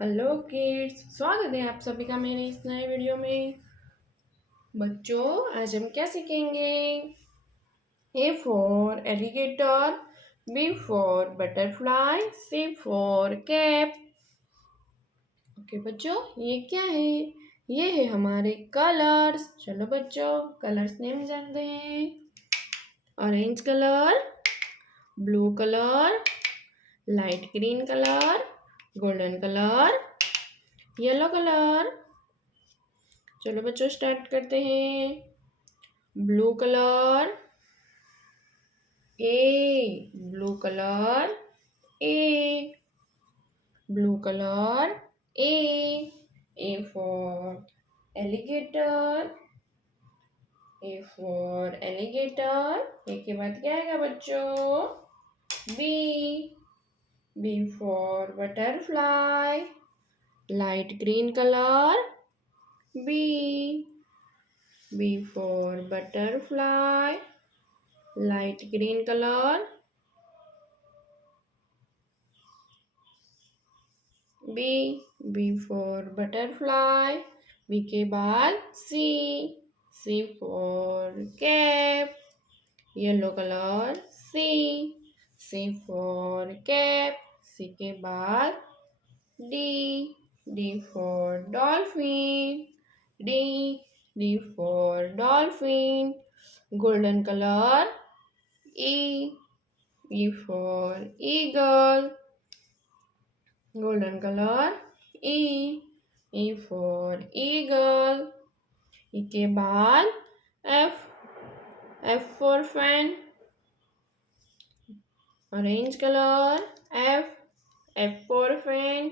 Hello kids, स्वागत है आप सभी का मेरे इस नए वीडियो में। बच्चों, आज हम क्या सीखेंगे? A for alligator, B for butterfly, C for cap. Okay बच्चों, ये क्या है? ये है हमारे कलर्स। चलो बच्चों, कलर्स नेम जानते हैं। Orange colour, blue colour, light green colour, golden colour, yellow colour. चलो बच्चों, स्टार्ट करते हैं। Blue colour, blue colour, A blue colour, A for alligator, A के बाद क्या आएगा बच्चों? B B for butterfly, light green colour, B B for butterfly, light green colour, B for butterfly, B के बाद C for cap, yellow colour, C for cap, C के बाद D for dolphin, D for dolphin, golden colour, E for eagle, golden color, e for eagle, e के बाद f for fan, orange color, f for fan।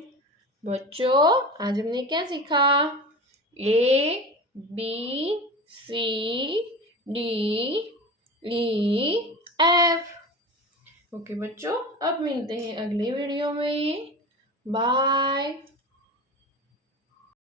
बच्चों, आज हमने क्या सीखा? A B C D E F। Okay बच्चों, अब मिलते हैं अगले वीडियो में। बाय।